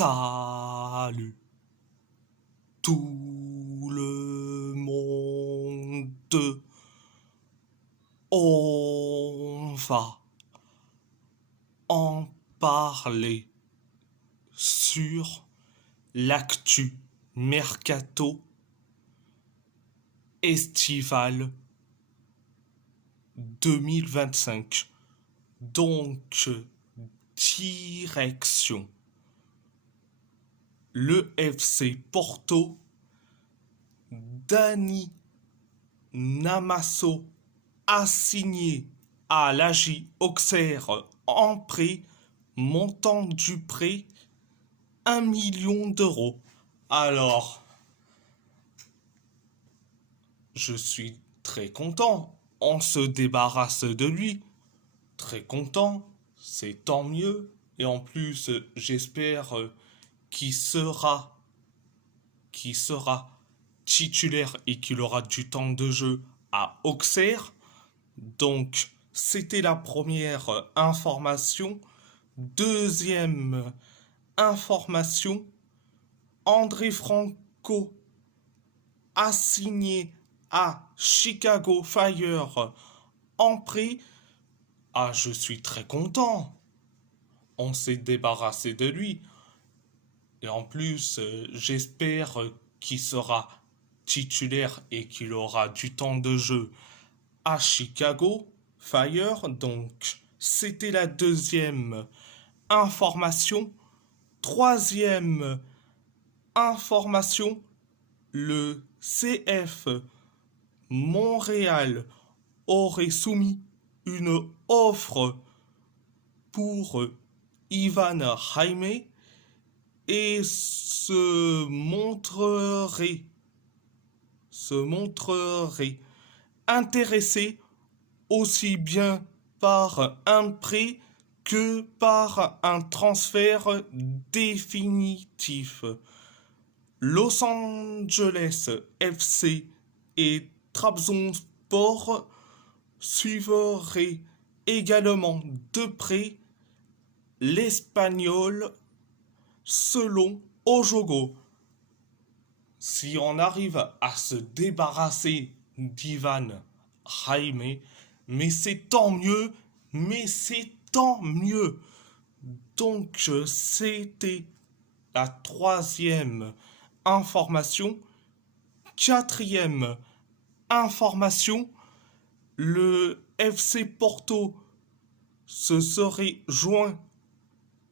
Salut tout le monde, on va en parler sur l'actu mercato estival 2025. Donc, direction le FC Porto, Dani Namasso a signé à l'AJ Auxerre en prêt, montant du prêt 1 million d'euros. Alors, je suis très content. On se débarrasse de lui. Très content. C'est tant mieux. Et en plus, j'espère qu'il sera titulaire et qu'il aura du temps de jeu à Auxerre. Donc, c'était la première information. Deuxième information, André Franco a signé à Chicago Fire en prêt. Ah, je suis très content. On s'est débarrassé de lui. Et en plus, j'espère qu'il sera titulaire et qu'il aura du temps de jeu à Chicago Fire. Donc, c'était la deuxième information. Troisième information, le CF Montréal aurait soumis une offre pour Ivan Jaime et se montrerait intéressé aussi bien par un prêt que par un transfert définitif. Los Angeles FC et Trabzonspor suivraient également de près l'Espagnol selon Ojogo. Si on arrive à se débarrasser d'Ivan Jaime, mais c'est tant mieux, Donc, c'était la troisième information. Quatrième information, le FC Porto se serait joint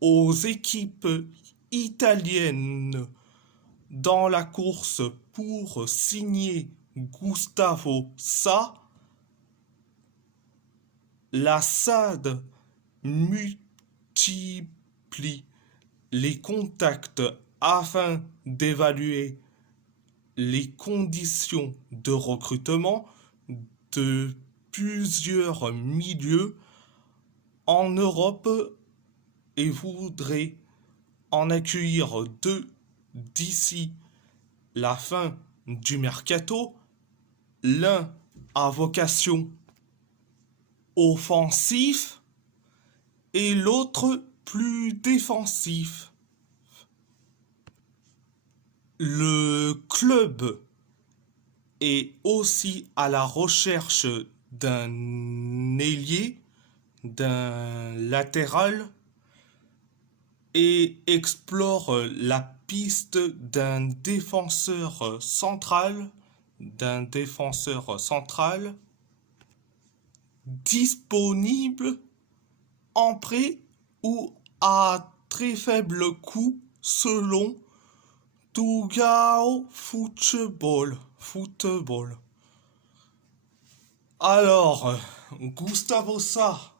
aux équipes italiennes dans la course pour signer Gustavo Sa. La SAD multiplie les contacts afin d'évaluer les conditions de recrutement de plusieurs milieux en Europe et voudrait en accueillir deux d'ici la fin du mercato. L'un a vocation offensif et l'autre plus défensif. Le club est aussi à la recherche d'un ailier, d'un latéral et explore la piste d'un défenseur central, disponible en prêt ou à très faible coût selon Tugao Football. Alors, Gustavo Sa,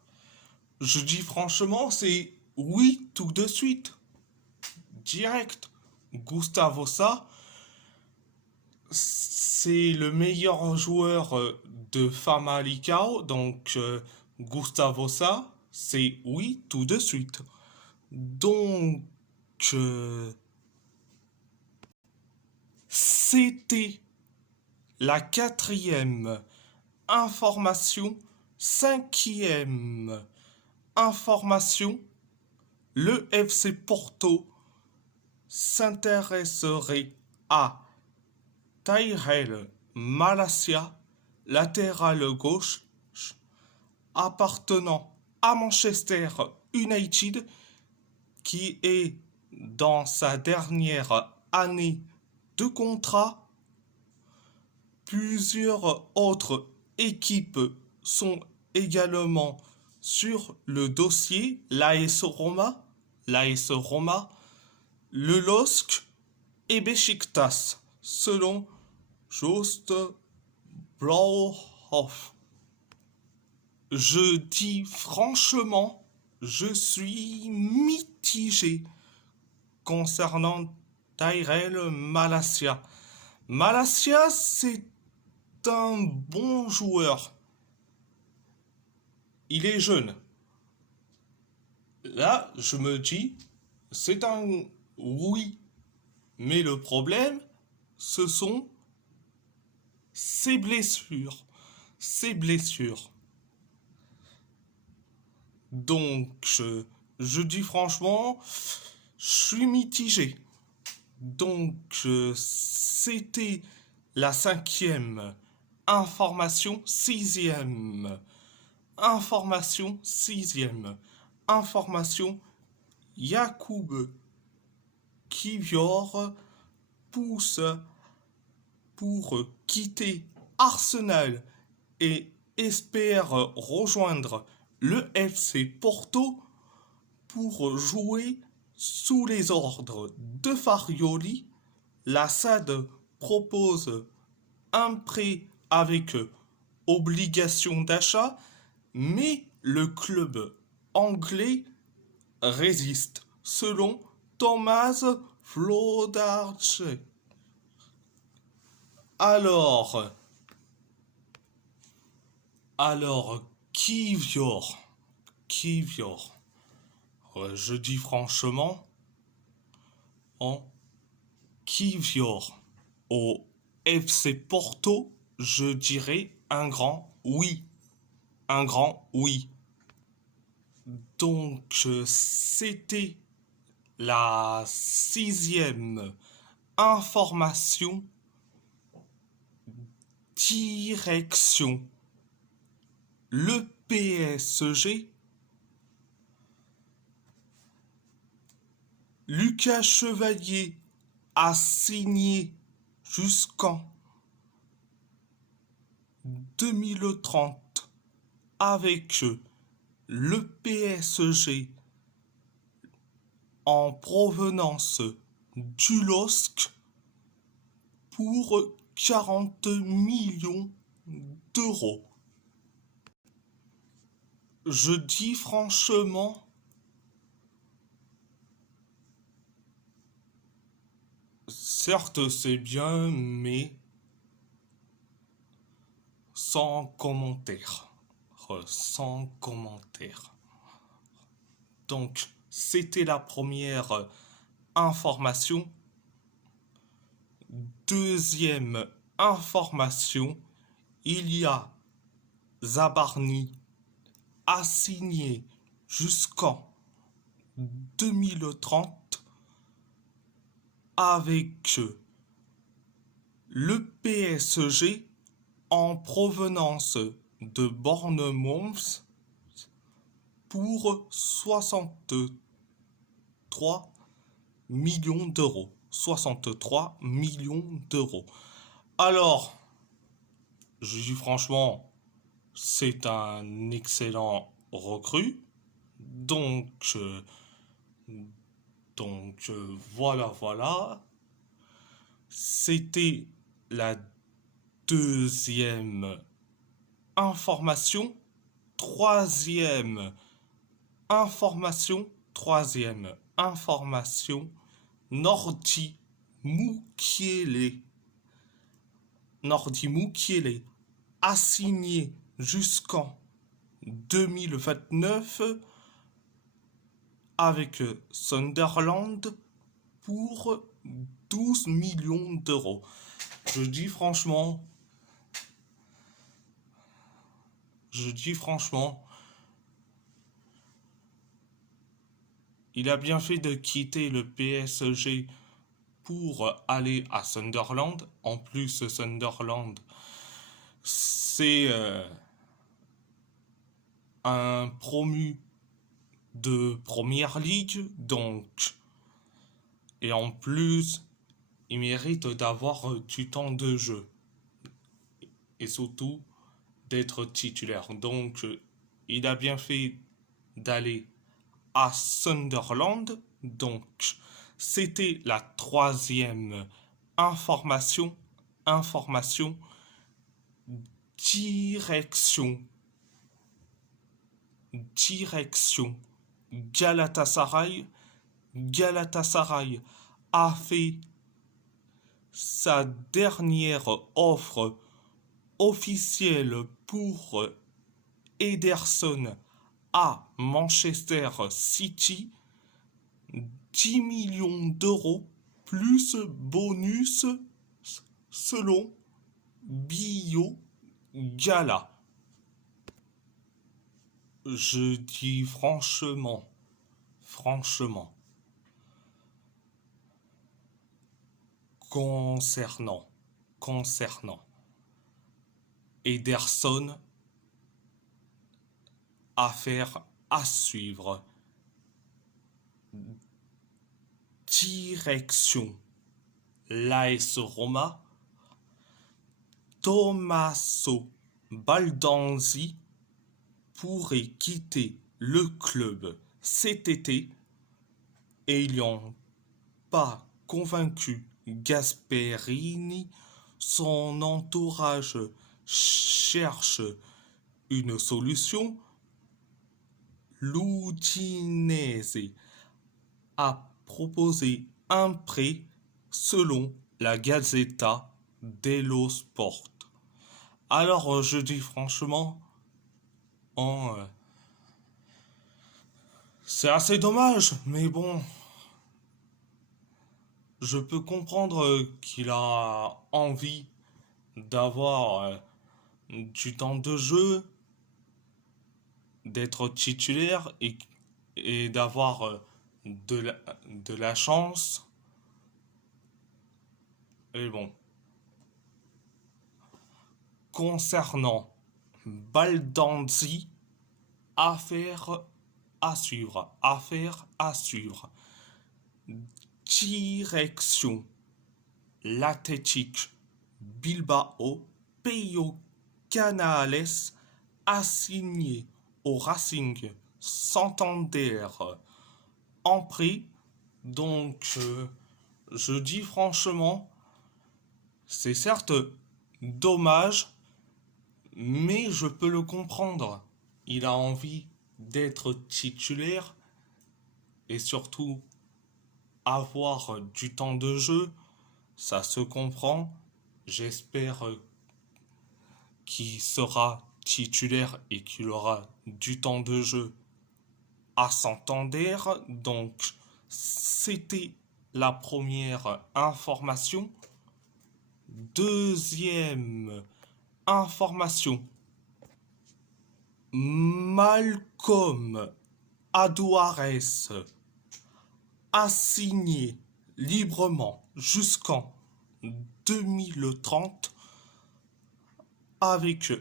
je dis franchement, c'est oui tout de suite. Direct. Gustavo Sa, c'est le meilleur joueur de Famalicão, donc Gustavo Sa, c'est oui tout de suite. Donc, c'était la quatrième information. Cinquième information, le FC Porto s'intéresserait à Tyrell Malacia, latéral gauche, appartenant à Manchester United, qui est dans sa dernière année de contrat. Plusieurs autres équipes sont également sur le dossier. L'AS Roma, le LOSC et Beşiktaş, selon Just Blauhoff. Je dis franchement, je suis mitigé concernant Tyrell Malacia. Malacia, c'est un bon joueur. Il est jeune. Là, je me dis, c'est un oui. Mais le problème, ce sont ses blessures. Ses blessures. Donc, je dis franchement, je suis mitigé. Donc, c'était la cinquième information, sixième information. Yacoub Kivior pousse pour quitter Arsenal et espère rejoindre le FC Porto pour jouer sous les ordres de Farioli. La SAD propose un prêt avec obligation d'achat, mais le club anglais résiste, selon Thomas Flodarche. Alors, Kivior, je dis franchement, Kivior au FC Porto, je dirais un grand oui. Un grand oui. Donc, c'était la sixième information. Direction. Le PSG. Lucas Chevalier a signé jusqu'en 2030 avec le PSG en provenance du LOSC pour 40 millions d'euros. Je dis franchement, certes c'est bien, mais sans commentaire. Sans commentaire. Donc, c'était la première information. Deuxième information, il y a Zabarni a signé jusqu'en 2030 avec le PSG en provenance de Bournemouth pour 63 millions d'euros. 63 millions d'euros. Alors, je dis franchement, c'est un excellent recrue. Donc, voilà. C'était la deuxième information. Troisième information. Nordi Mukiele a signé jusqu'en 2029 avec Sunderland pour 12 millions d'euros. Je dis franchement, il a bien fait de quitter le PSG pour aller à Sunderland. En plus, Sunderland, c'est un promu de Première Ligue, donc, et en plus, il mérite d'avoir du temps de jeu et surtout d'être titulaire. Donc, il a bien fait d'aller à Sunderland. Donc, c'était la troisième information. Information. Direction. Direction. Galatasaray. Galatasaray a fait sa dernière offre officielle pour Ederson à Manchester City, 10 millions d'euros plus bonus selon Bio Gala. Je dis franchement, concernant Ederson, affaire à suivre. Direction l'AS Roma, Tommaso Baldanzi pourrait quitter le club cet été, ayant pas convaincu Gasperini. Son entourage cherche une solution. L'Udinese a proposé un prêt selon la Gazzetta dello Sport. Alors je dis franchement, c'est assez dommage, mais bon, je peux comprendre qu'il a envie d'avoir du temps de jeu, d'être titulaire et d'avoir de la chance. Et bon, concernant Baldanzi, affaire à suivre, affaire à suivre. Direction l'Athletic Bilbao, Peyo Canales a signé au Racing Santander en prêt. Donc, je dis franchement, c'est certes dommage, mais je peux le comprendre. Il a envie d'être titulaire et surtout avoir du temps de jeu. Ça se comprend. J'espère qu'il sera titulaire et qu'il aura du temps de jeu à Santander. Donc, c'était la première information. Deuxième information. Malcolm Adouares a signé librement jusqu'en 2030 avec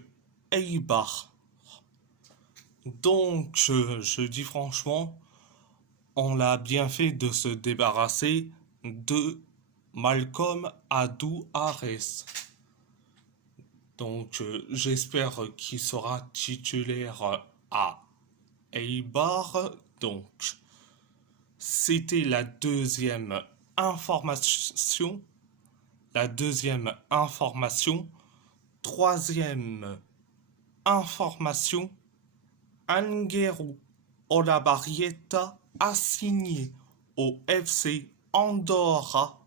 Eibar. Donc, je dis franchement, on l'a bien fait de se débarrasser de Malcolm Adouares. Donc, j'espère qu'il sera titulaire à Eibar. Donc, c'était la deuxième information. La deuxième information. Troisième information. Angelo Olabarrieta a signé au FC Andorra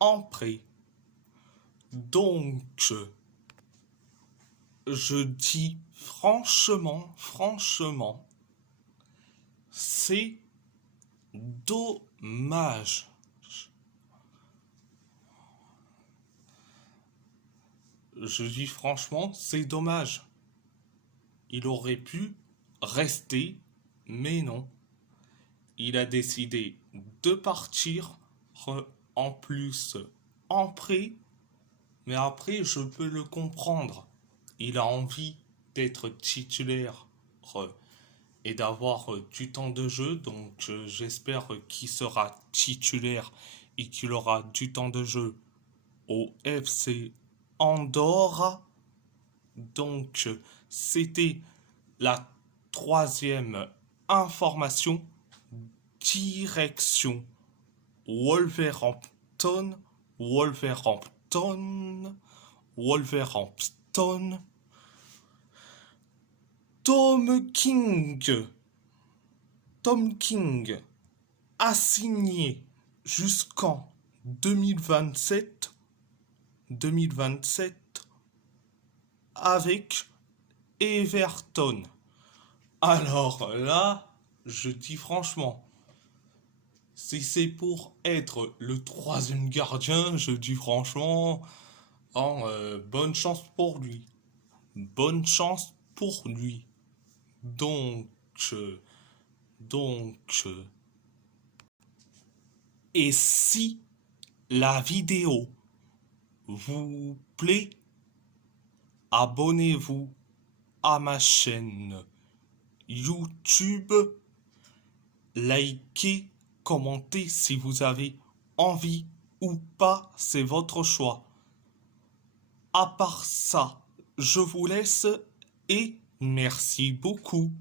en prêt. Donc, je dis franchement, c'est dommage. Je dis franchement, c'est dommage. Il aurait pu rester, mais non. il a décidé de partir, en plus en prêt, mais après je peux le comprendre. Il a envie d'être titulaire et d'avoir du temps de jeu, donc j'espère qu'il sera titulaire et qu'il aura du temps de jeu au FC Andorra. Donc c'était la troisième information. Direction Wolverhampton, Wolverhampton, Wolverhampton. Tom King, Tom King a signé jusqu'en 2027, 2027 avec Everton. Alors là, je dis franchement, si c'est pour être le troisième gardien, je dis franchement, bonne chance pour lui. Bonne chance pour lui. Donc, euh, donc, et si la vidéo vous plaît, abonnez-vous à ma chaîne YouTube, likez, commentez si vous avez envie ou pas, c'est votre choix. À part ça, je vous laisse et merci beaucoup.